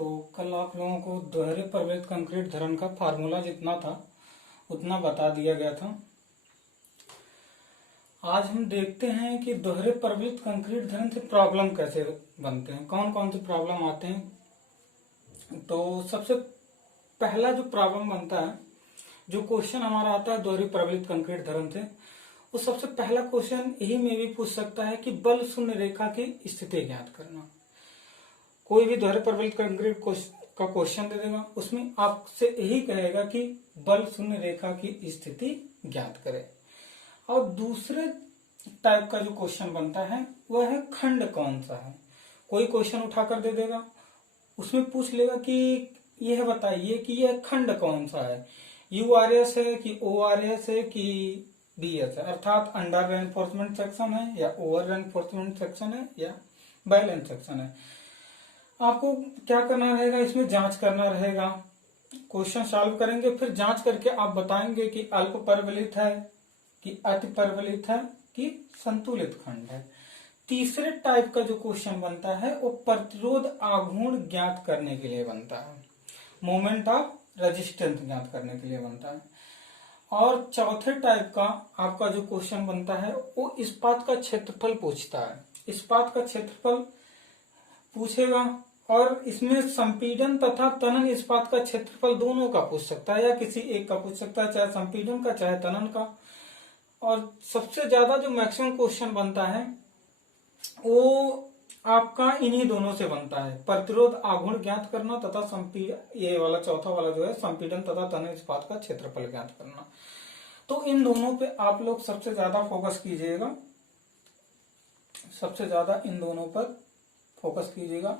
तो कल आप लोगों को दोहरे प्रबलित कंक्रीट धरण का फार्मूला जितना था उतना बता दिया गया था। आज हम देखते हैं कि दोहरे प्रबलित कंक्रीट धरण से प्रॉब्लम कैसे बनते हैं, कौन कौन से प्रॉब्लम आते हैं। तो सबसे पहला जो प्रॉब्लम बनता है, जो क्वेश्चन हमारा आता है दोहरी प्रबलित कंक्रीट धरण से, वो सबसे पहला क्वेश्चन यही में भी पूछ सकता है कि बल शून्य रेखा की स्थिति ज्ञात करना। कोई भी दोहरे प्रबलित कंक्रीट का क्वेश्चन दे देगा, उसमें आपसे यही कहेगा कि बल शून्य रेखा की स्थिति ज्ञात करें। और दूसरे टाइप का जो क्वेश्चन बनता है वह है खंड कौन सा है। कोई क्वेश्चन उठाकर दे देगा, उसमें पूछ लेगा कि यह बताइए कि यह खंड कौन सा है, यूआरएस है कि ओआरएस है कि बीएस है, अर्थात अंडर रेनफोर्समेंट सेक्शन है या ओवर रेनफोर्समेंट सेक्शन है या बैलेंस सेक्शन है। आपको क्या करना रहेगा, इसमें जांच करना रहेगा। क्वेश्चन सॉल्व करेंगे, फिर जांच करके आप बताएंगे कि अल्प परवलित है कि अति परवलित है कि संतुलित खंड है। तीसरे टाइप का जो क्वेश्चन बनता है वो प्रतिरोध आघूर्ण ज्ञात करने के लिए बनता है, मोमेंट ऑफ रेजिस्टेंस ज्ञात करने के लिए बनता है। और चौथे टाइप का आपका जो क्वेश्चन बनता है वो इस्पात का क्षेत्रफल पूछता है। इस्पात का क्षेत्रफल पूछेगा और इसमें संपीड़न तथा तनन इस्पात का क्षेत्रफल दोनों का पूछ सकता है या किसी एक का पूछ सकता है, चाहे संपीड़न का चाहे तनन का। और सबसे ज्यादा जो मैक्सिमम क्वेश्चन बनता है वो आपका इन्हीं दोनों से बनता है, प्रतिरोध आघूर्ण ज्ञात करना तथा संपीड़न, ये वाला चौथा वाला जो है संपीड़न तथा तनन इस्पात का क्षेत्रफल ज्ञात करना। तो इन दोनों पे आप लोग सबसे ज्यादा फोकस कीजिएगा, सबसे ज्यादा इन दोनों पर फोकस कीजिएगा।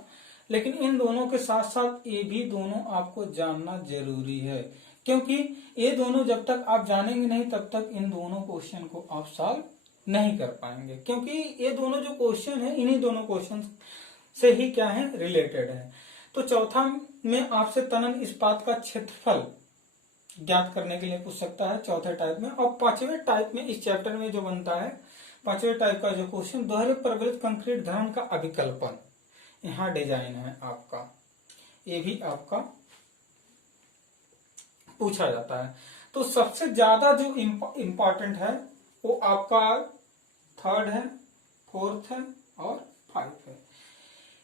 लेकिन इन दोनों के साथ साथ ये भी दोनों आपको जानना जरूरी है, क्योंकि ये दोनों जब तक आप जानेंगे नहीं तब तक इन दोनों क्वेश्चन को आप सॉल्व नहीं कर पाएंगे, क्योंकि ये दोनों जो क्वेश्चन है इन्हीं दोनों क्वेश्चन से ही क्या है, रिलेटेड है। तो चौथा में आपसे तनन इस्पात का क्षेत्रफल ज्ञात करने के लिए पूछ सकता है चौथे टाइप में। और पांचवें टाइप में इस चैप्टर में जो बनता है, पांचवें टाइप का जो क्वेश्चन दोहरे प्रबलित कंक्रीट धरण का अभिकल्पन, यहाँ डिजाइन है आपका, ये भी आपका पूछा जाता है। तो सबसे ज्यादा जो इम्पोर्टेंट है वो आपका थर्ड है, फोर्थ है और फाइव है।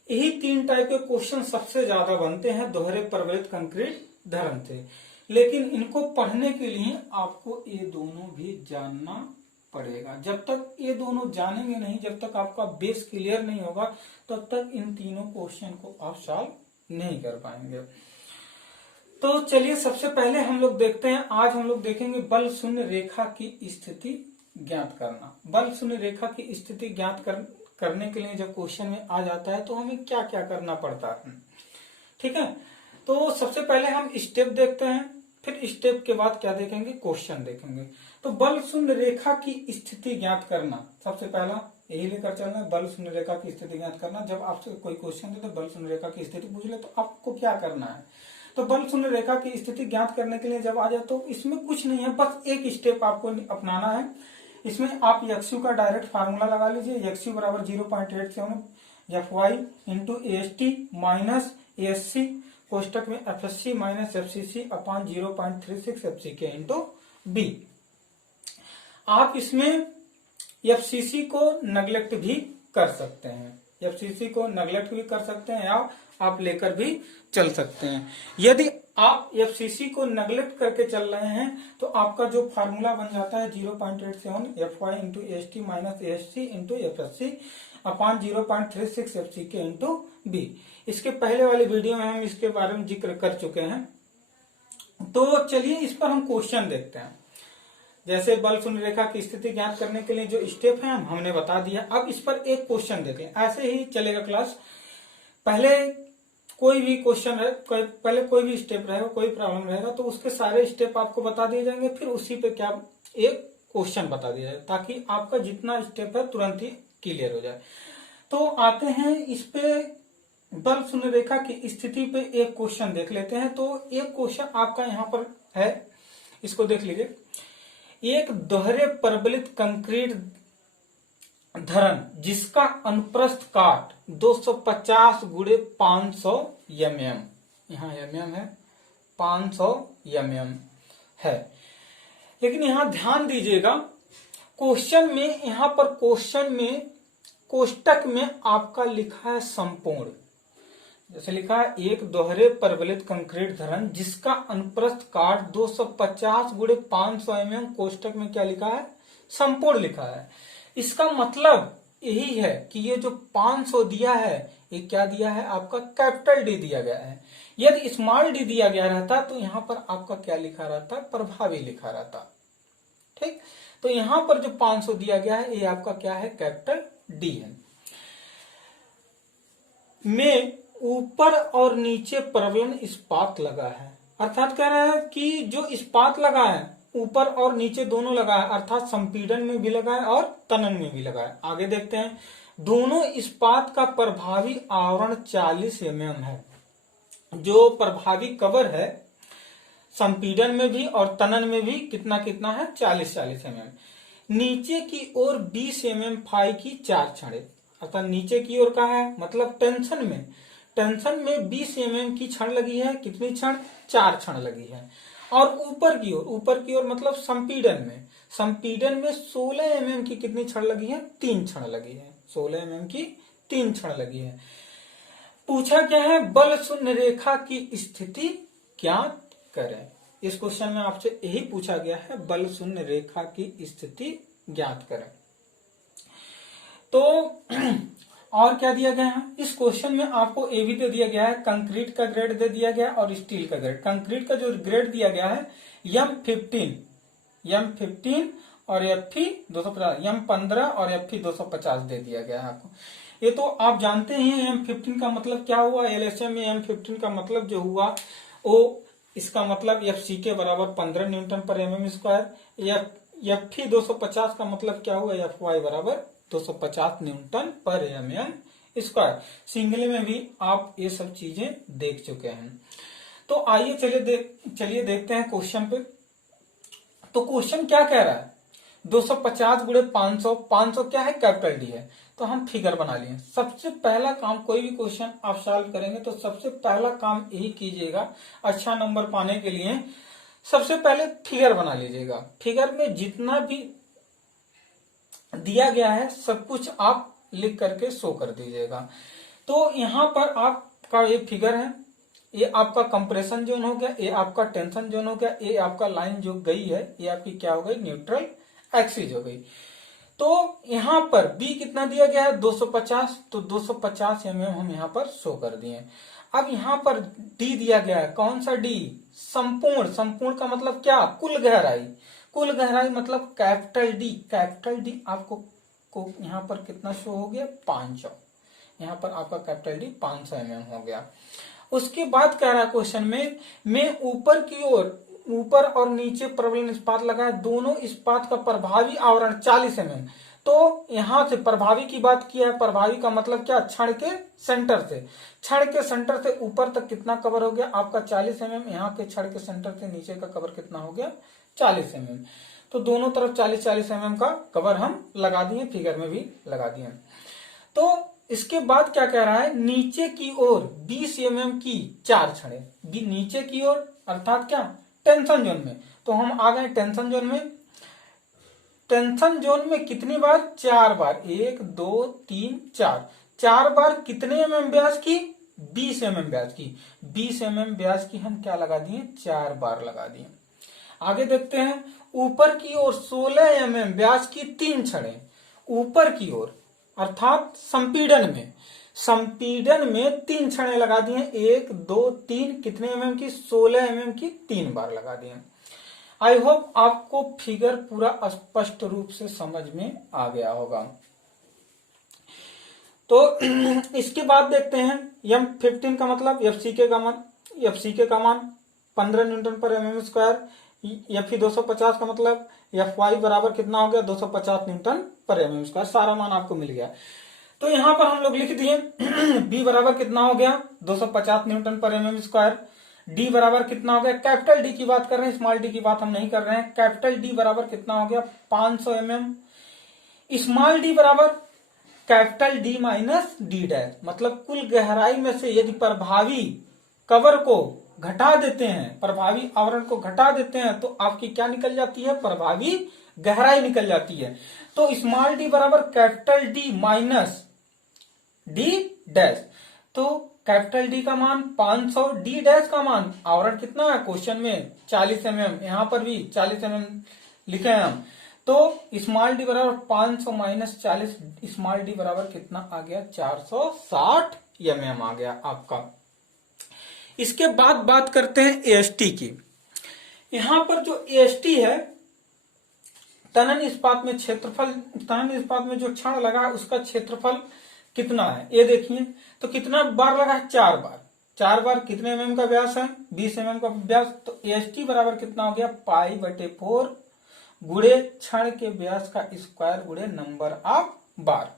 यही तीन टाइप के क्वेश्चन सबसे ज्यादा बनते हैं दोहरे प्रबलित कंक्रीट धरण से। लेकिन इनको पढ़ने के लिए आपको ये दोनों भी जानना पड़ेगा। जब तक ये दोनों जानेंगे नहीं, जब तक आपका बेस क्लियर नहीं होगा, तब तक इन तीनों क्वेश्चन को आप सॉल्व नहीं कर पाएंगे। तो चलिए सबसे पहले हम लोग देखते हैं, आज हम लोग देखेंगे बल शून्य रेखा की स्थिति ज्ञात करना। बल शून्य रेखा की स्थिति ज्ञात करने के लिए जब क्वेश्चन में आ जाता है तो हमें क्या क्या करना पड़ता है, ठीक है। तो सबसे पहले हम स्टेप देखते हैं, फिर स्टेप के बाद क्या देखेंगे, क्वेश्चन देखेंगे। तो बल शून्य रेखा की स्थिति ज्ञात करना, सबसे पहला यही लेकर चलना है, बल शून्य रेखा की स्थिति ज्ञात करना। जब आपसे कोई क्वेश्चन दे तो बल शून्य रेखा की स्थिति पूछ ले तो आपको क्या करना है। तो बल शून्य रेखा की स्थिति ज्ञात करने के लिए जब आ जाए तो इसमें कुछ नहीं है, बस एक स्टेप आपको अपनाना है। इसमें आप यक्सयू का डायरेक्ट फार्मूला लगा लीजिए, यक्सयू बराबर 0.87 FY into AST minus ASC कोष्टक में FSC minus FCC upon 0.36 FCK into B। आप इसमें FCC को नेग्लेक्ट भी कर सकते हैं, FCC को नेग्लेक्ट भी कर सकते हैं या आप लेकर भी चल सकते हैं। यदि आप FCC को नेग्लेक्ट करके चल रहे हैं तो आपका जो फार्मूला बन जाता है 0.87 FY into AST minus ASC into FSC upon 0.36 FCK into B। इसके पहले वाली वीडियो में हम इसके बारे में जिक्र कर चुके हैं। तो चलिए इस पर हम क्वेश्चन देखते हैं। जैसे बल शून्य रेखा की स्थिति ज्ञात करने के लिए जो स्टेप है हमने बता दिया, अब इस पर एक क्वेश्चन देखें, ऐसे ही चलेगा क्लास। पहले कोई भी क्वेश्चन है, पहले कोई भी स्टेप रहेगा, कोई प्रॉब्लम रहेगा तो उसके सारे स्टेप आपको बता दिए जाएंगे, फिर उसी पे क्या एक क्वेश्चन बता दिया जाए, ताकि आपका जितना स्टेप है तुरंत ही क्लियर हो जाए। तो आते हैं इस पे, बल शून्य रेखा की स्थिति पे एक क्वेश्चन देख लेते हैं। तो एक क्वेश्चन आपका यहाँ पर है, इसको देख लीजिए। एक दोहरे प्रबलित कंक्रीट धरन जिसका अनुप्रस्थ काट 250 गुणे 500 mm, यहाँ mm है, 500 mm है। लेकिन यहां ध्यान दीजिएगा, क्वेश्चन में, यहां पर क्वेश्चन में कोष्टक में आपका लिखा है संपूर्ण, जैसे लिखा है एक दोहरे प्रबलित कंक्रीट धरन जिसका अनुप्रस्थ काट 250 गुणे 500 mm, कोष्टक में क्या लिखा है, संपूर्ण लिखा है। इसका मतलब यही है कि ये जो 500 दिया है, ये क्या दिया है, आपका कैपिटल डी दिया गया है। यदि स्मॉल डी दिया गया रहता तो यहां पर आपका क्या लिखा रहता, प्रभावी लिखा रहता। ठीक, तो यहां पर जो 500 दिया गया है, ये आपका क्या है, कैपिटल डी है। में ऊपर और नीचे प्रबलन इस्पात लगा है, अर्थात कह रहा है कि जो इस्पात लगा है ऊपर और नीचे दोनों लगा है, अर्थात संपीड़न में भी लगा है और तनन में भी लगा है। आगे देखते हैं, दोनों इस्पात का प्रभावी आवरण 40 mm है। जो प्रभावी कवर है संपीड़न में भी और तनन में भी कितना कितना है, 40 mm। नीचे की ओर 20 mm फाई की 4 छड़े, अर्थात नीचे की ओर का है मतलब टेंशन में 20 mm की छड़ लगी है, कितनी छड़, 4 छड़ लगी है। और ऊपर की ओर मतलब संपीड़न में 16 mm की कितनी छड़ लगी है, 3 छड़ लगी है, 16 mm की 3 छड़ लगी है। पूछा क्या है, बल शून्य रेखा की स्थिति ज्ञात करें। इस क्वेश्चन में आपसे यही पूछा गया है, बल शून्य रेखा की स्थिति ज्ञात करें। तो और क्या दिया गया है इस क्वेश्चन में, आपको ए भी दे दिया गया है, कंक्रीट का ग्रेड दे दिया गया और स्टील का ग्रेड। कंक्रीट का जो ग्रेड दिया गया है M15 और FE 250, M15 और FE 250 दे दिया गया है आपको। ये तो आप जानते हैं M15 का मतलब क्या हुआ, LSM में M15 का मतलब जो हुआ वो, इसका मतलब FC के बराबर 15 न्यूटन पर mm स्क्वायर। FE 250 का मतलब क्या हुआ, FY बराबर 250 न्यूटन पर mm स्क्वायर। सिंगल में भी आप ये सब चीजें देख चुके हैं। तो आइए चलिए देखते हैं क्वेश्चन पे। तो क्वेश्चन क्या कह रहा है, 250 गुणे 500 क्या है, कैपिटल डी है। तो हम फिगर बना लिए। सबसे पहला काम, कोई भी क्वेश्चन आप सॉल्व करेंगे तो सबसे पहला काम यही कीजिएगा, अच्छा नंबर पाने के लिए सबसे पहले फिगर बना लीजिएगा। फिगर में जितना भी दिया गया है सब कुछ आप लिख करके शो कर दीजिएगा। तो यहाँ पर आपका ये फिगर है, ये आपका कंप्रेशन जोन हो गया, ये आपका टेंशन जोन हो गया, ये आपका लाइन जो गई है ये आपकी क्या हो गई, न्यूट्रल एक्सिस हो गई। तो यहाँ पर बी कितना दिया गया है, 250, तो 250 mm हम यहाँ पर शो कर दिए। अब यहाँ पर डी दिया गया है, कौन सा डी, संपूर्ण का मतलब क्या, कुल गहराई मतलब कैपिटल डी आपको यहाँ पर कितना शो हो गया, 500। यहाँ पर आपका कैपिटल डी 500 mm हो गया। उसके बाद कह रहा है क्वेश्चन में ऊपर की ओर, ऊपर और नीचे प्रबलन इस्पात लगा है, दोनों इस्पात का प्रभावी आवरण 40 mm। तो यहां से प्रभावी की बात किया है, प्रभावी का मतलब क्या, छड़ के सेंटर से ऊपर तक कितना कवर हो गया आपका 40 mm। यहाँ के छड़ के सेंटर से नीचे का कवर कितना हो गया, 40 mm। तो दोनों तरफ 40 mm का कवर हम लगा दिए, फिगर में भी लगा दिए। तो इसके बाद क्या कह रहा है, नीचे की ओर 20 mm की 4 छड़े, नीचे की ओर अर्थात क्या, टेंशन जोन में। तो हम आ गए टेंशन जोन में। टेंशन जोन में कितनी बार, 4 बार, 1 2 3 4 बार कितने mm व्यास की, 20 mm व्यास की। 20 mm व्यास की हम क्या लगा दिए, 4 बार लगा दिए। आगे देखते हैं, ऊपर की ओर 16 mm व्यास की 3 छड़े, ऊपर की ओर अर्थात संपीड़न में 3 छड़े लगा दिए, 1 2 3, कितने mm की, 16 mm की 3 बार लगा दिए। आई होप आपको फिगर पूरा स्पष्ट रूप से समझ में आ गया होगा। तो इसके बाद देखते हैं, M15 का मतलब FCK का मान 15 न्यूटन पर mm स्क्वायर। FE 250 का मतलब FY बराबर कितना हो गया, 250 न्यूटन पर mm स्क्वायर। सारा मान आपको मिल गया। तो यहां पर हम लोग लिख दिए B बराबर कितना हो गया, 250 न्यूटन पर mm स्क्वायर। D बराबर कितना हो गया, कैपिटल D की बात कर रहे हैं, स्मॉल d की बात हम नहीं कर रहे हैं। कैपिटल D बराबर कितना हो गया, 500 mm। स्मॉल d बराबर capital D minus D dash, मतलब कुल गहराई में से यदि प्रभावी कवर को घटा देते हैं, प्रभावी आवरण को घटा देते हैं, तो आपकी क्या निकल जाती है, प्रभावी गहराई निकल जाती है। तो स्मॉल डी बराबर capital D minus D dash. तो कैपिटल डी का मान 500, डी डैश का मान, आवरण कितना है क्वेश्चन में 40 mm, यहां पर भी 40 mm लिखे हैं हम। तो स्मॉल डी बराबर 500 माइनस 40, स्मॉल डी बराबर कितना आ गया, 460 mm आ गया आपका। इसके बाद बात करते हैं एएसटी की। यहां पर जो एएसटी है, तनन इस्पात में क्षेत्रफल, तनन इस्पात में जो क्षण लगा है उसका क्षेत्रफल कितना है, ये देखिए। तो कितना बार लगा है, 4 बार। 4 बार कितने mm का व्यास है, 20 mm का व्यास। तो एएसटी बराबर कितना हो गया, π/4 गुणे क्षण के व्यास का स्क्वायर गुणे नंबर ऑफ बार।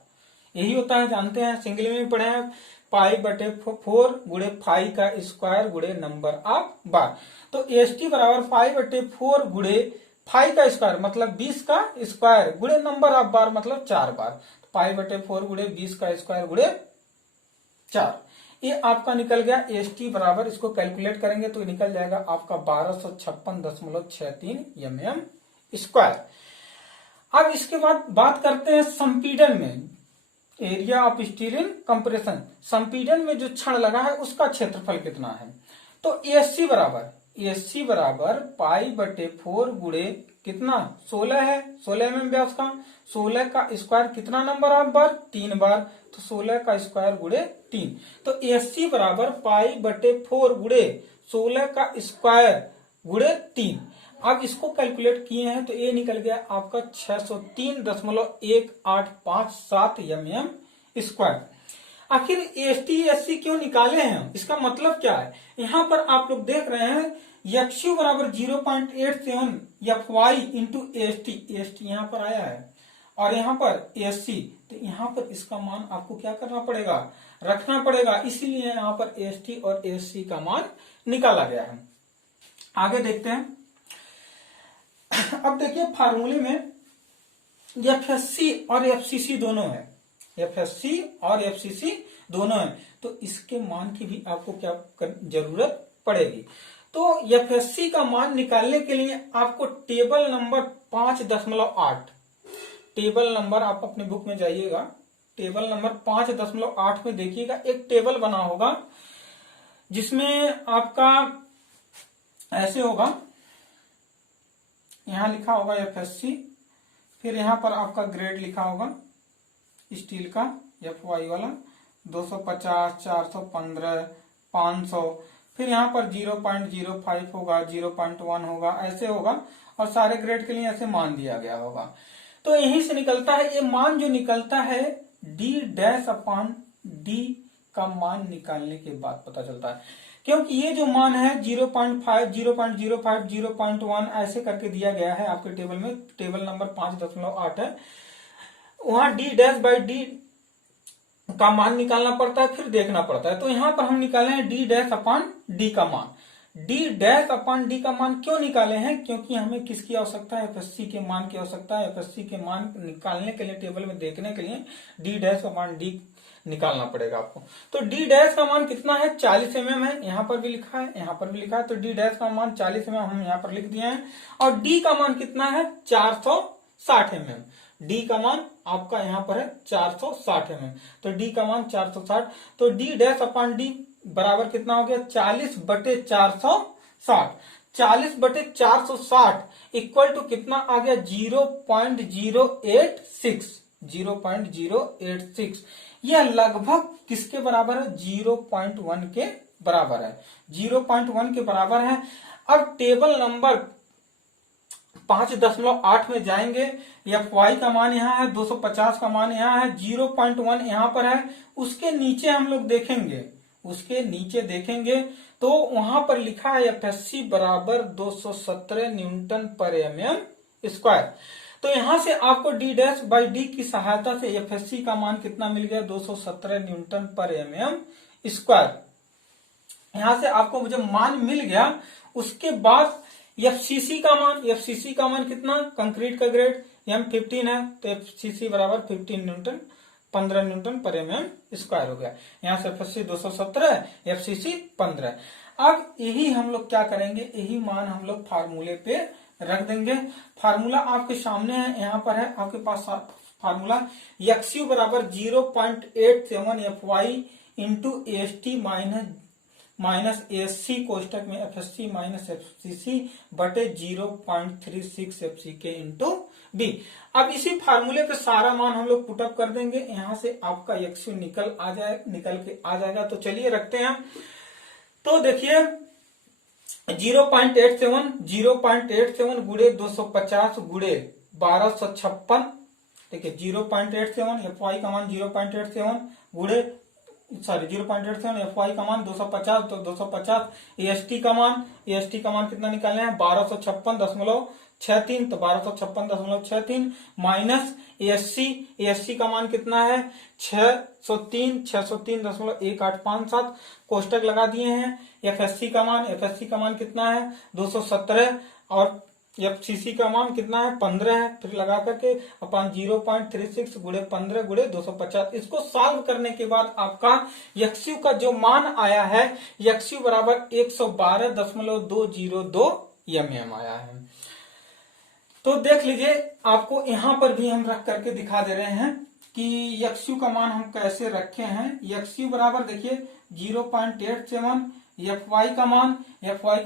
यही होता है, जानते हैं, सिंगल में भी पढ़े हैं, π/4 गुणे फाई का स्क्वायर गुणे नंबर ऑफ बार। तो एएसटी बराबर π/4 गुणे फाई का स्क्वायर मतलब 20 का स्क्वायर गुणे नंबर ऑफ बार मतलब 4 बार। π/4 गुणे 20 का स्क्वायर गुणे 4, ये आपका निकल गया एएसटी बराबर। इसको कैलकुलेट करेंगे तो निकल जाएगा आपका 1256.63 mm स्क्वायर। अब इसके बाद बात करते हैं संपीडन में, area of steel in compression. संपीडन में जो क्षण लगा है उसका क्षेत्रफल कितना है। तो एएससी बराबर π/4 गुणे कितना, 16 है, 16 mm व्यास का, 16 का स्क्वायर कितना नंबर ऑफ बार, 3 बार। तो 16 का स्क्वायर गुणे 3। तो एएससी बराबर π/4 गुणे 16 का स्क्वायर गुणे 3। अब इसको कैलकुलेट किए हैं तो ये निकल गया आपका 603.1857 mm स्क्वायर। आखिर एएसटी एएससी क्यों निकाले हैं, इसका मतलब क्या है। यहां पर आप लोग देख रहे हैं एक्सयू बराबर 0.87 FY इंटू एएसटी यहां पर आया है, और यहां पर एएससी, तो यहां पर इसका मान आपको क्या करना पड़ेगा, रखना पड़ेगा। इसीलिए यहां पर एएसटी और एएससी का मान निकाला गया है। आगे देखते हैं। अब देखिए फार्मूले में एफएससी और एफसीसी दोनों है, एफएससी और एफसीसी दोनों है, तो इसके मान की भी आपको क्या जरूरत पड़ेगी। तो एफएससी का मान निकालने के लिए आपको टेबल नंबर 5.8, टेबल नंबर आप अपने बुक में जाइएगा, टेबल नंबर 5.8 में देखिएगा, एक टेबल बना होगा जिसमें आपका ऐसे होगा, यहां लिखा होगा एफएससी, फिर यहां पर आपका ग्रेड लिखा होगा स्टील का FY वाला 250, 415, 500, फिर यहां पर 0.05 होगा, 0.1 होगा, ऐसे होगा, और सारे ग्रेड के लिए ऐसे मान दिया गया होगा। तो यहीं से निकलता है, ये मान जो निकलता है D' का मान निकालने के बाद पता चलता है, क्योंकि ये जो मान है 0.5, 0.05, 0.1 ऐसे करके दिया गया है आपके टेबल में, टेबल नंबर 5.8 है, वहां D' का मान निकालना पड़ता है, फिर देखना पड़ता है। तो यहां पर हम निकाले हैं D' का मान। D' का मान क्यों निकाले हैं, क्योंकि हमें किसकी आवश्यकता है, एफएससी के मान की आवश्यकता है। एफएससी के मान निकालने के लिए, टेबल में देखने के लिए D' निकालना पड़ेगा आपको। तो D' का मान कितना है, 40 mm है, यहां पर भी लिखा है, यहां पर भी लिखा है। तो D' का मान 40 mm हम यहां पर लिख दिए हैं, और D का मान कितना है, 460 mm। D का मान आपका यहां पर है 460 mm, तो D का मान 460। तो D' बराबर कितना हो गया, 40/460, 40/460 इक्वल टू कितना आ गया, 0.086। यह लगभग किसके बराबर है, 0.1 के बराबर है, 0.1 के बराबर है। अब टेबल नंबर 5.8 में जाएंगे, FY का मान यहाँ है, 250 का मान यहाँ है, 0.1 यहाँ पर है, उसके नीचे हम लोग देखेंगे, उसके नीचे देखेंगे तो वहां पर लिखा है एफएससी बराबर 217 न्यूटन पर mm स्क्वायर। तो यहां से आपको D' की सहायता से एफएससी का मान कितना मिल गया, 217 न्यूटन पर mm स्क्वायर। यहां से आपको मुझे मान मिल गया। उसके बाद एफसीसी का मान कितना, कंक्रीट का ग्रेड M15 है, तो एफसीसी बराबर 15 न्यूटन 15 न्यूटन पर mm² हो गया। यहाँ से एफएससी 217, एफसीसी 15। अब यही हम लोग क्या करेंगे, यही मान हम लोग फार्मूले पे रख देंगे। फार्मूला आपके सामने है, यहाँ पर है आपके पास फार्मूला। XU बराबर 0.87 FY into AST minus ASC कोष्टक में FSC माइनस FCC बटे 0.36 FCK इंटू B। अब इसी फार्मूले पे सारा मान हम लोग पुटअप कर देंगे। यहाँ से आपका XU निकल के आ जाएगा। तो चलिए रखते हैं। तो देखिए 0.87 गुड़े 250 गुड़े 1256, देखिए 0.87 FY का मान 0.87 गुड़े 0.87 FY का मान 250, तो 250 AST का मान कितना निकालना है 1256.63, तो 1256.63 माइनस ASC का मान कितना है 603.1857 कोष्टक लगा दिए हैं। FSC का मान कितना है 217 और FCC का मान कितना है 15 है। फिर लगा करके अपन 0.36 गुड़े 15 गुड़े 250, इसको सॉल्व करने के बाद आपका XU का जो मान आया है XU बराबर 112.202 mm आया है। तो देख लीजिए, आपको यहां पर भी हम रख करके दिखा दे रहे हैं कि XU का मान हम कैसे रखे हैं। XU बराबर देखिए 0.87 FY का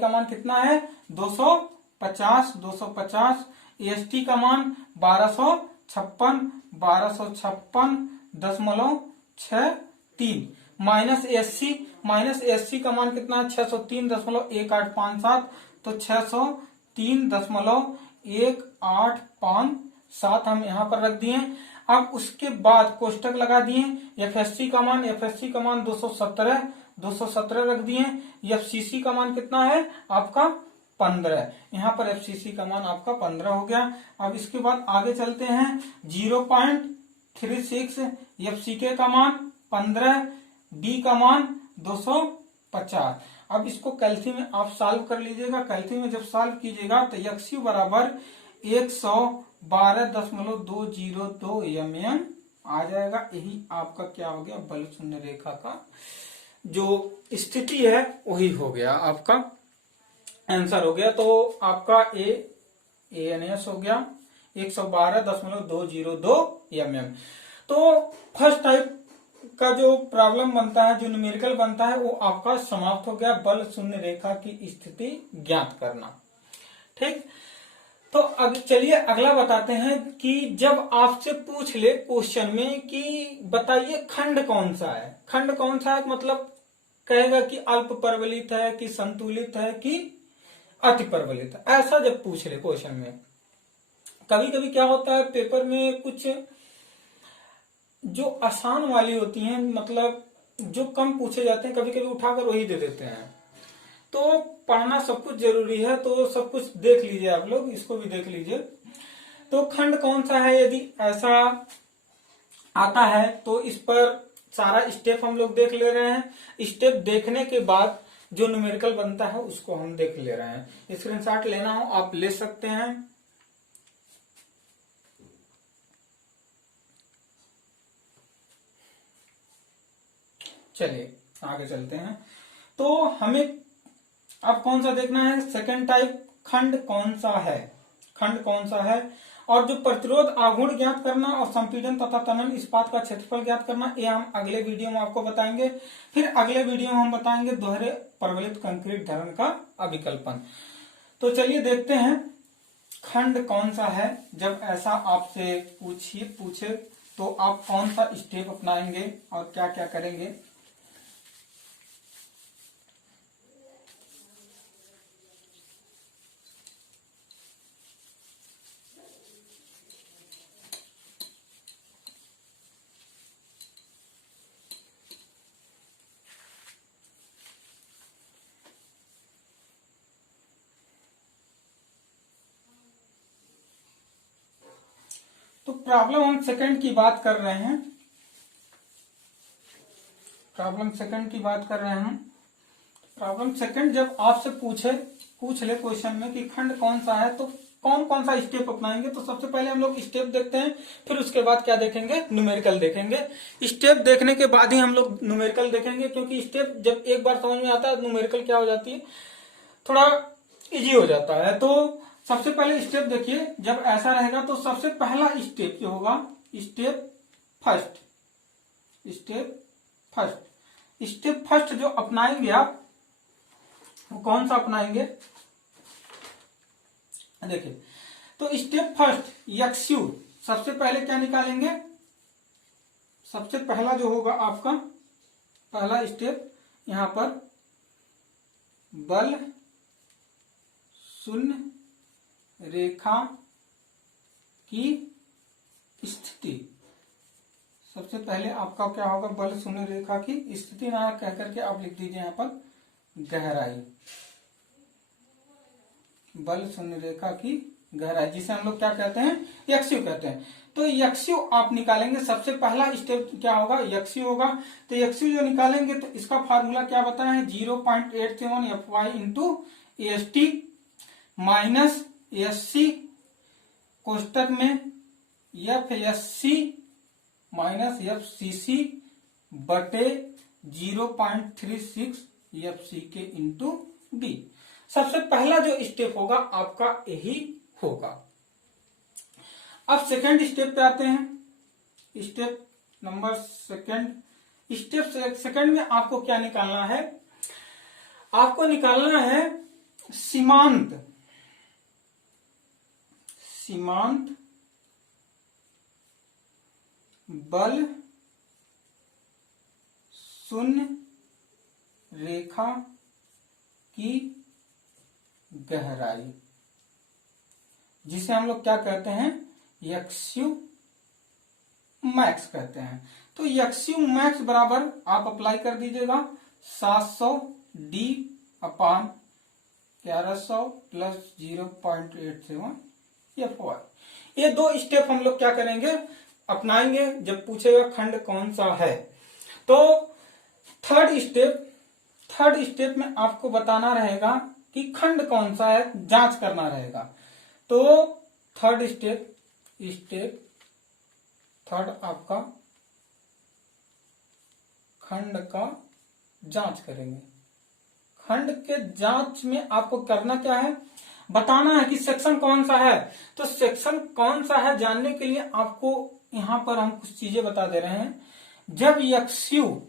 मान कितना है 250 AST का मान 1256.63 माइनस ASC का मान कितना है 603.1857, तो 603.1857 हम यहाँ पर रख दिए। अब उसके बाद कोष्टक लगा दिए। FSC का मान 217 रख दिए। FCC का मान कितना है आपका 15, यहाँ पर FCC का मान आपका 15 हो गया। अब इसके बाद आगे चलते हैं 0.36 FCK का मान 15, B का मान 250। अब इसको कैल्सी में आप सॉल्व कर लीजिएगा। कैल्सी में जब सॉल्व कीजिएगा तो XU बराबर 112.202 mm आ जाएगा। यही आपका क्या हो गया बल शून्य रेखा का जो स्थिति है वही हो गया, आपका आंसर हो गया। तो आपका ANS हो गया 112.202 mm। तो फर्स्ट टाइप का जो प्रॉब्लम बनता है, जो न्यूमेरिकल बनता है, वो आपका समाप्त हो गया। बल शून्य रेखा की स्थिति ज्ञात करना। ठीक, तो अब चलिए अगला बताते हैं कि जब आपसे पूछ ले क्वेश्चन में कि बताइए खंड कौन सा है। खंड कौन सा है मतलब कहेगा कि अल्प परवलित है कि संतुलित है कि अति परवलित है। ऐसा जब पूछ ले क्वेश्चन में, कभी कभी क्या होता है पेपर में कुछ जो आसान वाली होती हैं, मतलब जो कम पूछे जाते हैं, कभी कभी उठाकर वही दे देते हैं। तो पढ़ना सब कुछ जरूरी है, तो सब कुछ देख लीजिए आप लोग, इसको भी देख लीजिए। तो खंड कौन सा है, यदि ऐसा आता है तो इस पर सारा स्टेप हम लोग देख ले रहे हैं। स्टेप देखने के बाद जो न्यूमेरिकल बनता है उसको हम देख ले रहे हैं। स्क्रीनशॉट लेना हो आप ले सकते हैं। चलिए आगे चलते हैं। तो हमें अब कौन सा देखना है, सेकंड टाइप खंड कौन सा है, और जो प्रतिरोध आघूर्ण ज्ञात करना और संपीड़न तथा तनन इस्पात का क्षेत्रफल ज्ञात करना, ये हम अगले वीडियो में आपको बताएंगे। फिर अगले वीडियो में हम बताएंगे दोहरे परवलित कंक्रीट धरण का अभिकल्पन। तो चलिए देखते हैं खंड कौन सा है। जब ऐसा आपसे पूछे तो आप कौन सा स्टेप अपनाएंगे और क्या क्या करेंगे। तो प्रॉब्लम हम सेकंड की बात कर रहे हैं। प्रॉब्लम सेकंड जब आपसे पूछ ले क्वेश्चन में कि खंड कौन सा है, तो कौन कौन सा स्टेप अपनाएंगे। तो सबसे पहले हम लोग स्टेप देखते हैं, फिर उसके बाद क्या देखेंगे, न्यूमेरिकल देखेंगे। स्टेप देखने के बाद ही हम लोग न्यूमेरिकल देखेंगे, क्योंकि स्टेप जब एक बार समझ में आता है न्यूमेरिकल क्या हो जाती है, थोड़ा इजी हो जाता है। तो सबसे पहले स्टेप देखिए, जब ऐसा रहेगा तो सबसे पहला स्टेप क्या होगा, स्टेप फर्स्ट। स्टेप फर्स्ट जो अपनाएंगे आप, वो कौन सा अपनाएंगे, देखिए। तो स्टेप फर्स्ट एक्सयू, सबसे पहले क्या निकालेंगे, सबसे पहला जो होगा आपका पहला स्टेप, यहां पर बल शून्य रेखा की स्थिति। सबसे पहले आपका क्या होगा, बल शून्य रेखा की स्थिति ना कह करके आप लिख दीजिए यहां पर गहराई, बल शून्य रेखा की गहराई, जिसे हम लोग क्या कहते हैं, एक्सयू कहते हैं। तो एक्सयू आप निकालेंगे, सबसे पहला स्टेप क्या होगा, एक्सयू होगा। तो एक्सयू जो निकालेंगे तो इसका फार्मूला क्या बताया है, 0.87 FY into AST minus SC कोष्टक में FSC माइनस FCC बटे 0.36 FCK इंटू B। सबसे पहला जो स्टेप होगा आपका यही होगा। अब सेकंड स्टेप पे आते हैं, step number second. Step second में आपको क्या निकालना है, आपको निकालना है सीमांत बल शून्य रेखा की गहराई, जिसे हम लोग क्या कहते हैं, एक्सयू मैक्स कहते हैं। तो एक्सयू मैक्स बराबर आप अप्लाई कर दीजिएगा 700D अपान 1100 प्लस 0.87 FY। ये दो स्टेप हम लोग क्या करेंगे, अपनाएंगे जब पूछेगा खंड कौन सा है। तो थर्ड स्टेप में आपको बताना रहेगा कि खंड कौन सा है, जांच करना रहेगा। तो थर्ड स्टेप थर्ड आपका खंड का जांच करेंगे। खंड के जांच में आपको करना क्या है, बताना है कि सेक्शन कौन सा है। तो सेक्शन कौन सा है जानने के लिए आपको यहां पर हम कुछ चीजें बता दे रहे हैं। जब एक्सयू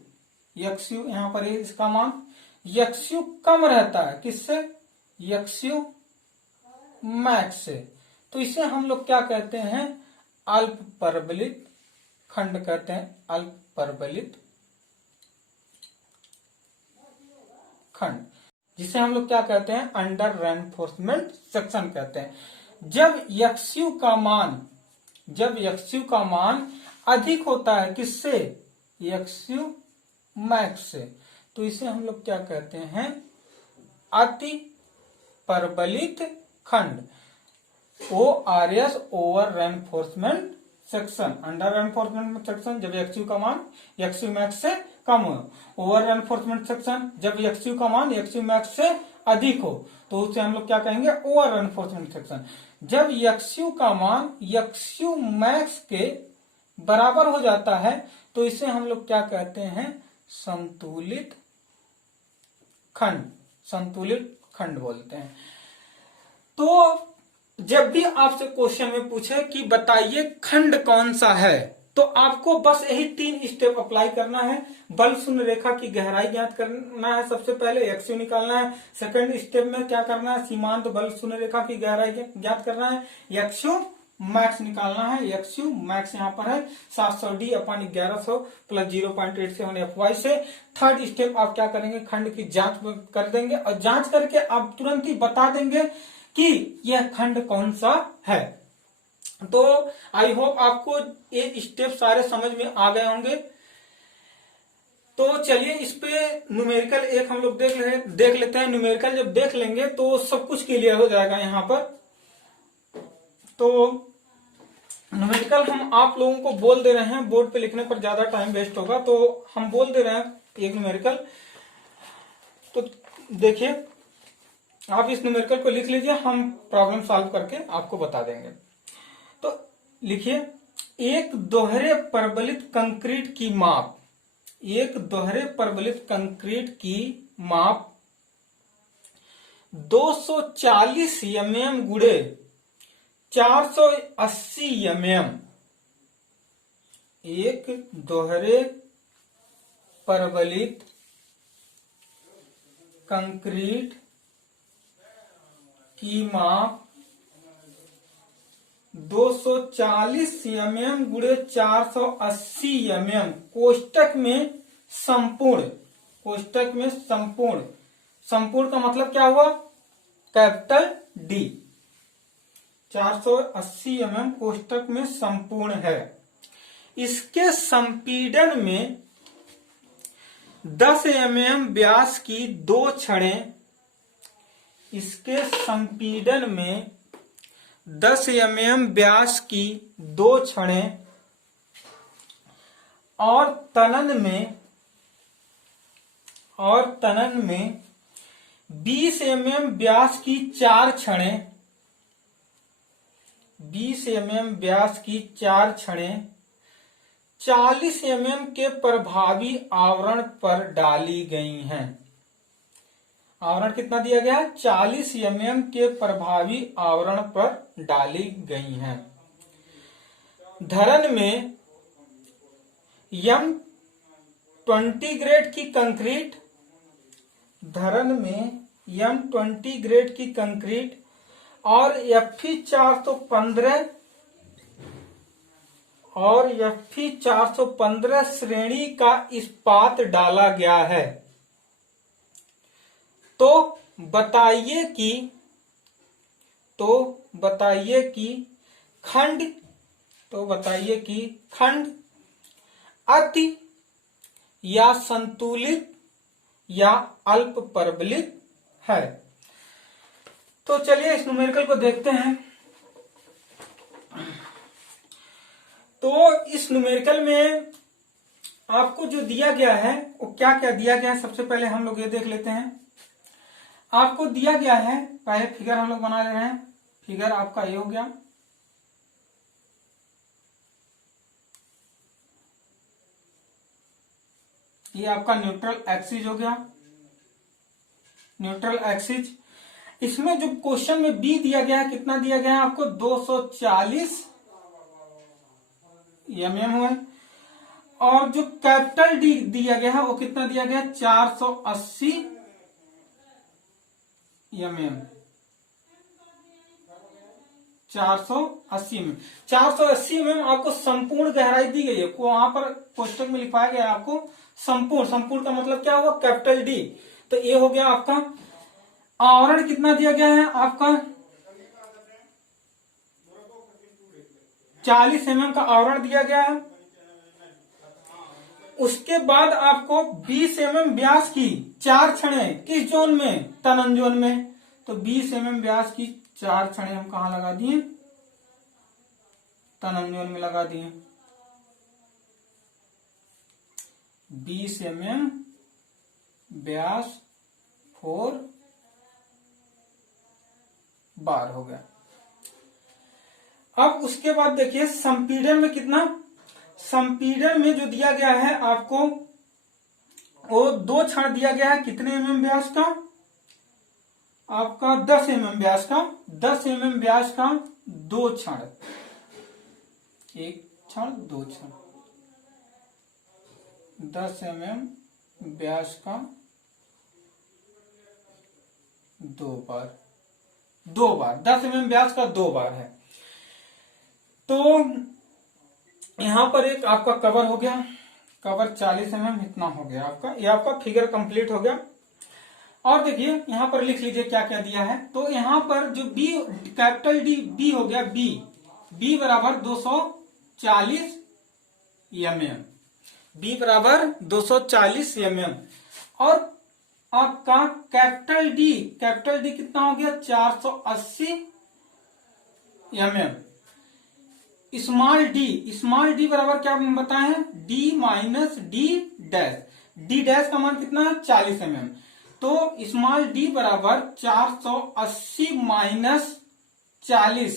यहां पर इसका मान एक्सयू कम रहता है किससे, एक्सयू मैक्स से, तो इसे हम लोग क्या कहते हैं, अल्प परवलित खंड कहते हैं, अल्प परवलित खंड, जिसे हम लोग क्या कहते हैं, अंडर रेनफोर्समेंट सेक्शन कहते हैं। जब एक्सयू का मान अधिक होता है किससे, एक्सयू मैक्स से, तो इसे हम लोग क्या कहते हैं, अति परवलित खंड, ORS over reinforcement section, under reinforcement section जब एक्सयू का मान एक्सयू मैक्स से कम हो, ओवर रेनफोर्समेंट सेक्शन जब एक्सयू का मान एक्सयू मैक्स से अधिक हो, तो उसे हम लोग क्या कहेंगे, ओवर रेनफोर्समेंट सेक्शन। जब एक्सयू का मान एक्सयू मैक्स के बराबर हो जाता है तो इसे हम लोग क्या कहते हैं, संतुलित खंड बोलते हैं। तो जब भी आपसे क्वेश्चन में पूछे कि बताइए खंड कौन सा है, तो आपको बस यही 3 स्टेप अप्लाई करना है। बल शून्य रेखा की गहराई ज्ञात करना है, सबसे पहले एक्सयू निकालना है। सेकंड स्टेप में क्या करना है, सीमांत बल शून्य रेखा की गहराई ज्ञात करना है। एक्सयू मैक्स निकालना है, एक्सयू मैक्स यहाँ पर है 700D अपान 1100 प्लस 0.87 FY से। थर्ड स्टेप आप क्या करेंगे, खंड की जांच कर देंगे और जांच करके आप तुरंत ही बता देंगे कि यह खंड कौन सा है। तो आई होप आपको ये स्टेप सारे समझ में आ गए होंगे। तो चलिए इस पे न्यूमेरिकल एक हम लोग देख लेते हैं। न्यूमेरिकल जब देख लेंगे तो सब कुछ क्लियर हो जाएगा यहाँ पर। तो न्यूमेरिकल हम आप लोगों को बोल दे रहे हैं, बोर्ड पे लिखने पर ज्यादा टाइम वेस्ट होगा, तो हम बोल दे रहे हैं एक न्यूमेरिकल। तो देखिए आप इस न्यूमेरिकल को लिख लीजिए, हम प्रॉब्लम सॉल्व करके आपको बता देंगे। तो लिखिए, एक दोहरे परवलित कंक्रीट की माप, एक दोहरे परवलित कंक्रीट की माप 240 mm गुणे 480 mm, एक दोहरे परवलित कंक्रीट की माप 240 mm गुणे 480 mm, कोष्टक में संपूर्ण, कोष्टक में संपूर्ण, संपूर्ण का मतलब क्या हुआ, कैपिटल डी, 480 mm कोष्टक में संपूर्ण है। इसके संपीड़न में 10 mm व्यास की दो छड़ें, इसके संपीड़न में 10 mm व्यास की दो छड़ें और तनन में 20 mm व्यास की 4 छड़ें, 20 mm व्यास की 4 छड़ें 40 mm के प्रभावी आवरण पर डाली गई हैं। आवरण कितना दिया गया है, 40 mm के प्रभावी आवरण पर डाली गई हैं। धरन में M20 ग्रेड की कंक्रीट, धरन में M20 ग्रेड की कंक्रीट और Fe415 श्रेणी का इस्पात डाला गया है। तो बताइए कि खंड अति या संतुलित या अल्प परवलित है। तो चलिए इस न्यूमेरिकल को देखते हैं। तो इस न्यूमेरिकल में आपको जो दिया गया है वो क्या क्या दिया गया है, सबसे पहले हम लोग ये देख लेते हैं। आपको दिया गया है, पहले फिगर हम लोग बना ले रहे हैं। फिगर आपका ये हो गया, ये आपका न्यूट्रल एक्सिस हो गया, न्यूट्रल एक्सिस। इसमें जो क्वेश्चन में बी दिया गया है, कितना दिया गया है आपको, 240 mm हुए, और जो कैपिटल डी दिया गया है वो कितना दिया गया है, 480 mm, 480 mm। 480 mm आपको संपूर्ण गहराई दी गई है, वहां पर कोष्टक में लिखवाया गया है आपको संपूर्ण, संपूर्ण का मतलब क्या हुआ, कैपिटल डी। तो ये हो गया आपका। आवरण कितना दिया गया है आपका, 40 mm का आवरण दिया गया है। उसके बाद आपको 20 mm व्यास की 4 छड़ें, किस जोन में, तनन जोन में। तो 20 mm व्यास की 4 छड़ें हम कहा लगा दिए, तनन जोन में लगा दिए। 20 mm व्यास 4 बार हो गया। अब उसके बाद देखिए संपीड़न में कितना, संपीड़न में जो दिया गया है आपको वो 2 छड़ दिया गया है, कितने mm व्यास का, आपका 10 mm व्यास का, 10 mm व्यास का 2 छड़, 1 छड़ 2 छड़, 10 mm व्यास का 2 बार, 10 mm व्यास का 2 बार है। तो यहां पर एक आपका कवर हो गया, कवर 40 mm इतना हो गया आपका, ये आपका फिगर कंप्लीट हो गया। और देखिए यहां पर लिख लीजिए क्या क्या दिया है। तो यहां पर जो बी, कैपिटल डी, बी हो गया, बी बराबर 240 mm, बी बराबर 240 mm। और आपका कैपिटल डी कितना हो गया, 480 mm। स्मॉल डी बराबर क्या हम बताए हैं, D minus D dash, D dash का मान कितना है, 40 mm। तो तो स्मॉल डी बराबर 480 माइनस 40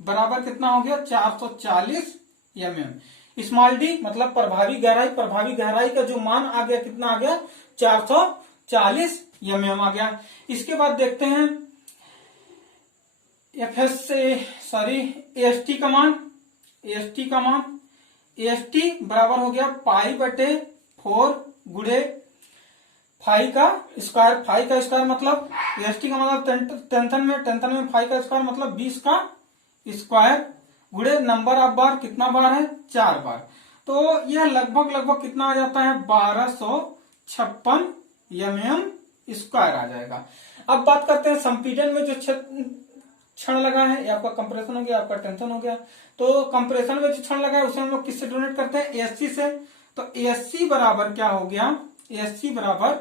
बराबर कितना हो गया 440 mm। स्मॉल डी मतलब प्रभावी गहराई का जो मान आ गया कितना आ गया 440 mm आ गया। इसके बाद देखते हैं एएसटी का मान एएसटी बराबर हो गया पाई बटे 4 गुड़े फाई का स्क्वायर मतलब एएसटी का मतलब टेंशन में फाई का स्क्वायर मतलब 20 का स्क्वायर गुड़े नंबर ऑफ बार कितना बार है 4 बार। तो यह लगभग कितना आ जाता है 1256 mm स्क्वायर आ जाएगा। अब बात करते हैं संपीड़न में जो क्षण लगा है, ये आपका कंप्रेशन हो गया, आपका टेंशन हो गया। तो कंप्रेशन में जो क्षण लगा है उसे हम लोग किससे डोनेट करते हैं एएससी से। तो एएससी बराबर क्या हो गया एएससी बराबर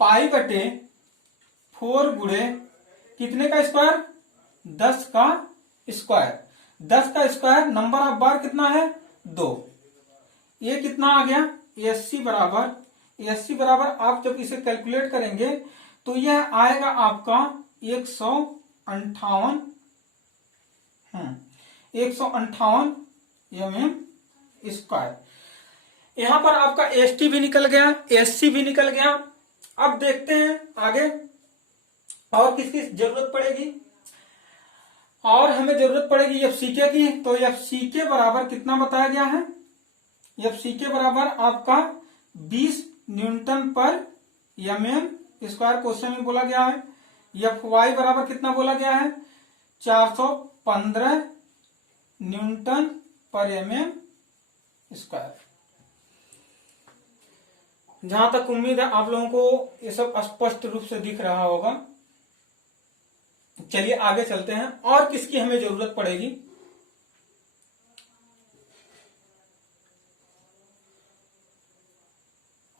पाई बटे 4 गुड़े कितने का स्क्वायर 10 का स्क्वायर नंबर ऑफ बार कितना है 2। ये कितना आ गया एएससी बराबर आप जब इसे कैलकुलेट करेंगे तो यह आएगा आपका 158 mm स्क्वायर। यहां पर आपका एएसटी भी निकल गया एएससी भी निकल गया। अब देखते हैं आगे और किसकी जरूरत पड़ेगी, और हमें जरूरत पड़ेगी एफसीके की। तो एफसीके बराबर कितना बताया गया है एफसीके बराबर आपका 20 न्यूटन पर mm स्क्वायर क्वेश्चन में बोला गया है। एफवाई बराबर कितना बोला गया है 415 न्यूटन पर mm स्क्वायर। जहां तक उम्मीद है आप लोगों को ये सब स्पष्ट रूप से दिख रहा होगा। चलिए आगे चलते हैं और किसकी हमें जरूरत पड़ेगी।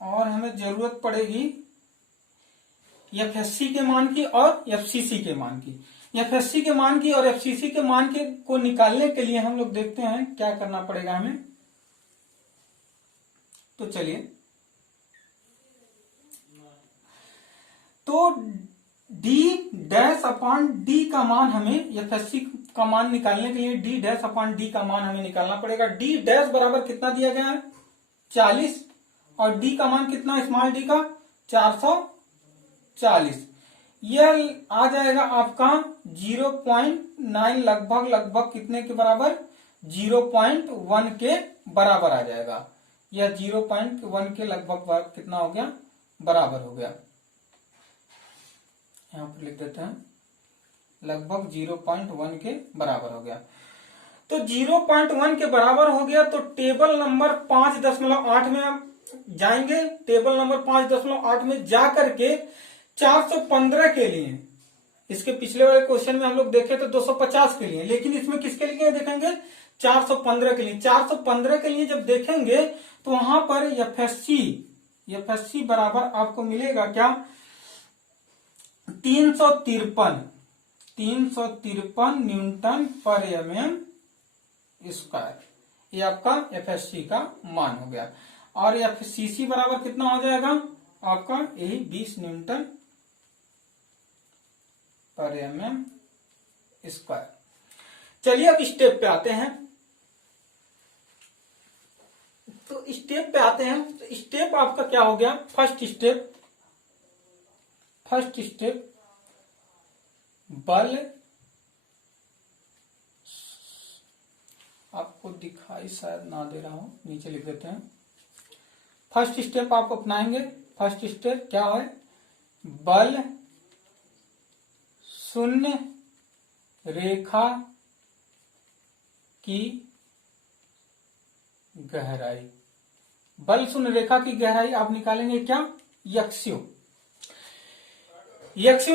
और हमें जरूरत पड़ेगी एफएससी के मान की और एफसीसी के मान की। एफएससी के मान की और एफसीसी के मान के को निकालने के लिए हम लोग देखते हैं क्या करना पड़ेगा हमें। तो चलिए, तो डी डैश अपॉन डी का मान हमें एफएससी का मान निकालने के लिए डी डैश अपॉन डी का मान हमें निकालना पड़ेगा। डी डैश बराबर कितना दिया गया है 40 और डी का मान कितना स्मॉल डी का 440। यह आ जाएगा आपका 0.9 लगभग कितने के बराबर 0.1 के बराबर आ जाएगा। यह 0.1 के लगभग कितना हो गया बराबर हो गया। यहां पर लिख देते हैं लगभग 0.1 के बराबर हो गया। तो 0.1 के बराबर हो गया तो टेबल नंबर 5.8 में जाएंगे। टेबल नंबर 5.8 में जा करके 415 के लिए, इसके पिछले वाले क्वेश्चन में हम लोग देखे तो 250 के लिए, लेकिन इसमें किसके लिए देखेंगे 415 के लिए। 415 के लिए जब देखेंगे तो वहां पर एफएससी बराबर आपको मिलेगा क्या 353 न्यूटन पर mm स्क्वायर। ये आपका एफएससी का मान हो गया। और एफसीसी बराबर कितना हो जाएगा आपका यही 20 न्यूटन पर mm स्क्वायर। चलिए अब स्टेप पे आते हैं। तो स्टेप पे आते हैं तो स्टेप आपका क्या हो गया फर्स्ट स्टेप बल, आपको दिखाई शायद ना दे रहा हूं, नीचे लिख देते हैं। फर्स्ट स्टेप आप अपनाएंगे। फर्स्ट स्टेप क्या है बल शून्य रेखा की गहराई। बल शून्य रेखा की गहराई आप निकालेंगे क्या यक्स्यू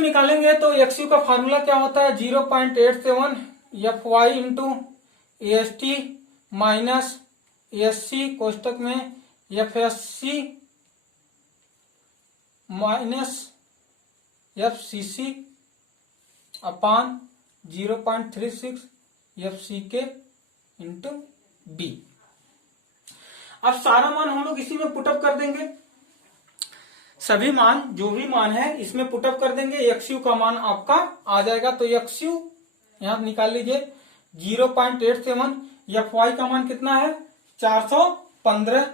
निकालेंगे। तो यक्स्यू का फार्मूला क्या होता है 0.87 FY into AST minus ASC कोष्टक में FSC माइनस FCC अपान 0.36 FCK इंटू B। अब सारा मान हम लोग इसी में पुटअप कर देंगे। सभी मान जो भी मान है इसमें पुटअप कर देंगे, एक्सयू का मान आपका आ जाएगा। तो एक्सयू यहां निकाल लीजिए 0.87, एफ वाई का मान कितना है 415,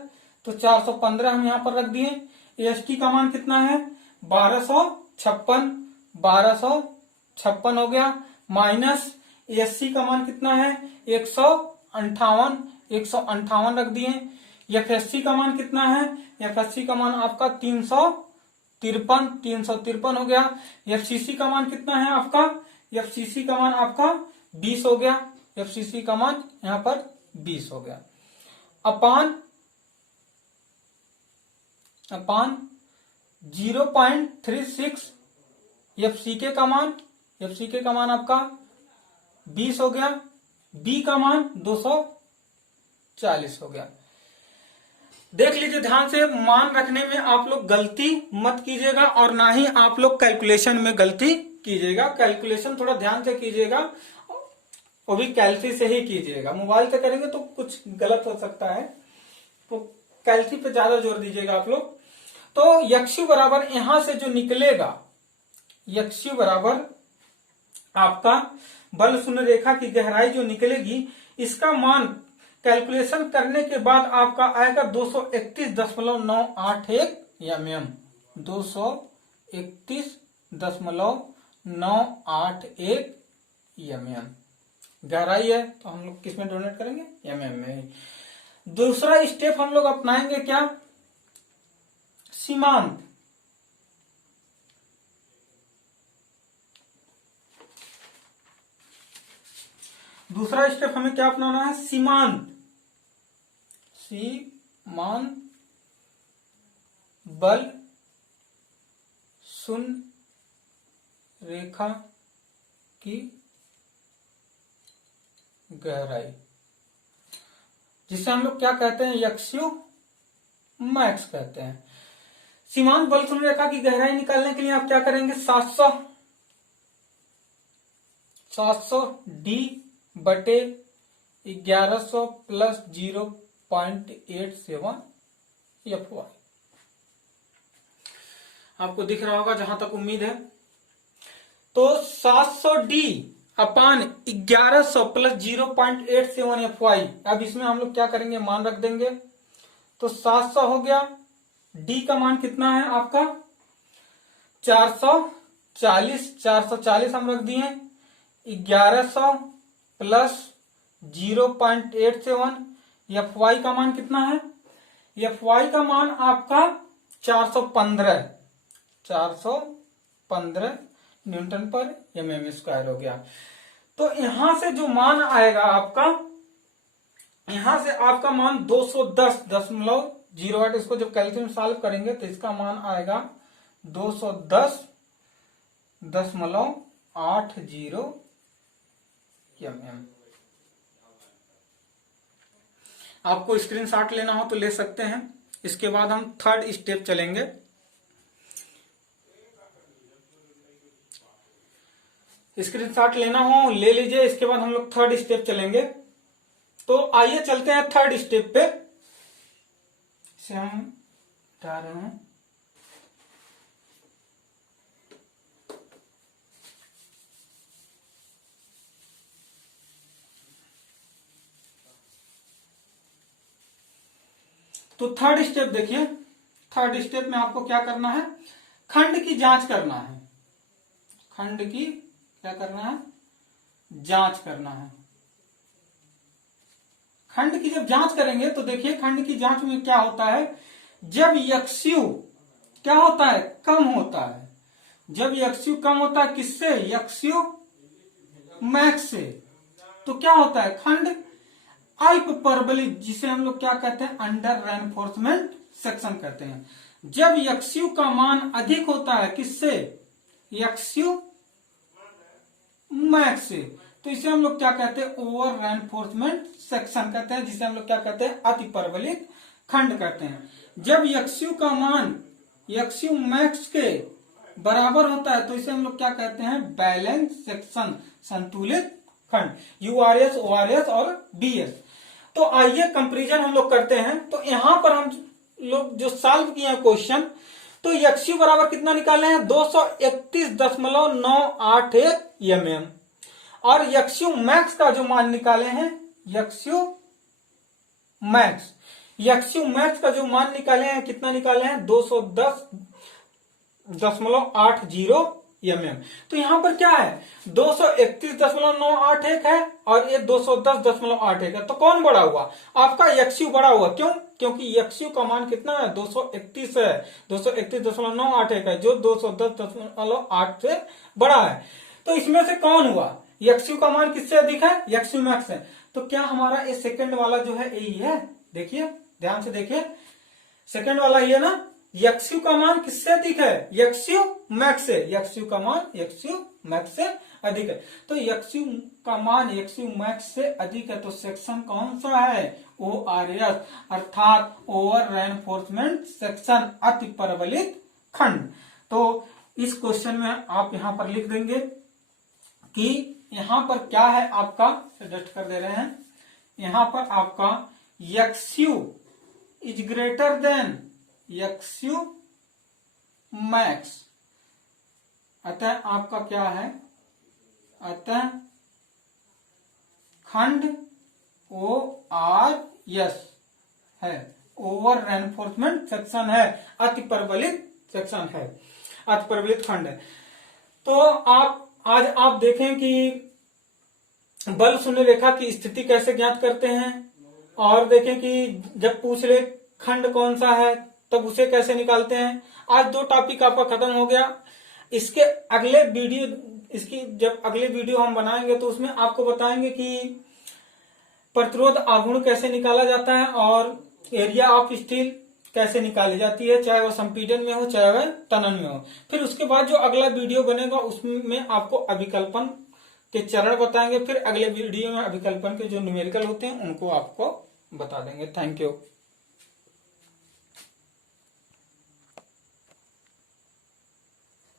तो 415 हम यहां पर रख दिए। एस टी का मान कितना है 1256, 1256 हो गया, माइनस एस सी का मान कितना है 158, 158 रख दिए। एफ एस सी का मान कितना है, एफ एस सी का मान आपका 353, 353 हो गया। एफ सी सी का मान कितना है आपका, एफ सी सी का मान आपका 20 हो गया, एफ सी सी का मान यहां पर 20 हो गया। अपान 0.36 एफ सी के का मान, एफ सी के का मान आपका 20 हो गया, बी का मान 240 हो गया। देख लीजिए ध्यान से, मान रखने में आप लोग गलती मत कीजिएगा और ना ही आप लोग कैलकुलेशन में गलती कीजिएगा। कैलकुलेशन थोड़ा ध्यान से कीजिएगा, वो भी कैल्सी से ही कीजिएगा। मोबाइल से करेंगे तो कुछ गलत हो सकता है, तो कैल्सी पे ज्यादा जोर दीजिएगा आप लोग। तो यक्षु बराबर यहां से जो निकलेगा, यक्षु बराबर आपका बल शून्य रेखा की गहराई जो निकलेगी, इसका मान कैलकुलेशन करने के बाद आपका आएगा 231.981 mm, 231.981 mm गहराई है। तो हम लोग किस में डोनेट करेंगे, mm में। दूसरा स्टेप हम लोग अपनाएंगे क्या, सीमांत। दूसरा स्टेप हमें क्या अपनाना है, सीमांत। सीमांत बल शून्य रेखा की गहराई, जिसे हम लोग क्या कहते हैं, यक्षु मैक्स कहते हैं। सीमांत बल शून्य रेखा की गहराई निकालने के लिए आप क्या करेंगे, 700 डी बटे 1100 प्लस 0.87 एफ वाई। आपको दिख रहा होगा जहां तक उम्मीद है। तो 700 डी अपान 1100 प्लस 0.87 एफ वाई। अब इसमें हम लोग क्या करेंगे, मान रख देंगे। तो 700 हो गया, डी का मान कितना है आपका 440, 440 हम रख दिए। 1100 प्लस 0.87, एफ वाई का मान कितना है, एफ वाई का मान आपका 415 न्यूटन पर एमएम स्क्वायर हो गया। तो यहां से जो मान आएगा आपका, यहां से आपका मान 210.08, इसको जब कैलकुलेशन सॉल्व करेंगे तो इसका मान आएगा 210.80 mm। आपको स्क्रीनशॉट लेना हो तो ले सकते हैं। इसके बाद हम थर्ड स्टेप चलेंगे। स्क्रीनशॉट लेना हो ले लीजिए। इसके बाद हम लोग थर्ड स्टेप चलेंगे। तो आइए चलते हैं थर्ड स्टेप पे। इसे हम हटा रहे हैं। तो थर्ड स्टेप देखिए, थर्ड स्टेप में आपको क्या करना है, खंड की जांच करना है। खंड की क्या करना है, जांच करना है। खंड की जब जांच करेंगे तो देखिए खंड की जांच में क्या होता है, जब यक्षु क्या होता है, कम होता है। जब यक्षु कम होता है किससे, यक्षु मैक्स से, तो क्या होता है, खंड अल्प परवलित, जिसे हम लोग क्या कहते हैं, अंडर रेनफोर्समेंट सेक्शन कहते हैं। जब यक्षु का मान अधिक होता है किससे, यक्षु मैक्स से, तो इसे हम लोग क्या कहते हैं, ओवर रेनफोर्समेंट सेक्शन कहते हैं, जिसे हम लोग क्या कहते हैं, अति परवलित खंड कहते हैं। जब यक्षु का मान यक्षु मैक्स के बराबर होता है तो इसे हम लोग क्या कहते हैं, बैलेंस सेक्शन, संतुलित खंड, यूआरएस, ओआरएस और बीएस। तो आइए कंपैरिजन हम लोग करते हैं। तो यहां पर हम लोग जो सॉल्व किए क्वेश्चन, तो यक्स्यू बराबर कितना निकाले हैं 231.981 mm। और यक्स्यू मैक्स का जो मान निकाले हैं यक्स्यू मैक्स का जो मान निकाले हैं कितना निकाले हैं 210.80 mm। तो यहां पर क्या है 231.981 है और ये 210.81 है। तो कौन बड़ा हुआ आपका यक्स्यू बड़ा हुआ, क्यों? क्योंकि यक्स्यू का मान कितना है 231 है, 231.981 है जो 210.8 से बड़ा है। तो इसमें से कौन हुआ यक्स्यू का मान किससे अधिक है यक्स्यू मैक्स है। तो क्या हमारा ये सेकंड वाला जो है यही है, देखिए ध्यान से देखिए सेकंड वाला ये ना यक्स्यू का मान किससे अधिक है यक्स्यू मैक्स से, यक्स्यू का मान यक्स्यू मैक्स से अधिक है। तो यक्स्यू का मान यक्स्यू मैक्स से अधिक है तो सेक्शन कौन सा है ORS अर्थात ओवर रेनफोर्समेंट सेक्शन, अति परवलित खंड। तो इस क्वेश्चन में आप यहां पर लिख देंगे कि यहां पर क्या है आपका, एडजस्ट कर दे रहे हैं, यहां पर आपका यक्स्यू इज ग्रेटर देन यक्स्यू मैक्स, अतः आपका क्या है, अतः खंड ORS है, ओवर रेनफोर्समेंट सेक्शन है, अति परवलित सेक्शन है, अति परवलित खंड है। तो आज आप देखें कि बल शून्य रेखा की स्थिति कैसे ज्ञात करते हैं और देखें कि जब पूछ ले खंड कौन सा है तब उसे कैसे निकालते हैं। आज 2 टॉपिक आपका खत्म हो गया। इसके अगले वीडियो, इसकी जब अगले वीडियो हम बनाएंगे तो उसमें आपको बताएंगे कि प्रतिरोध आघूर्ण कैसे निकाला जाता है और एरिया ऑफ स्टील कैसे निकाली जाती है, चाहे वह संपीड़न में हो चाहे वह तनन में हो। फिर उसके बाद जो अगला वीडियो बनेगा उसमें आपको अभिकल्पन के चरण बताएंगे। फिर अगले वीडियो में अभिकल्पन के जो न्यूमेरिकल होते हैं उनको आपको बता देंगे। Thank you.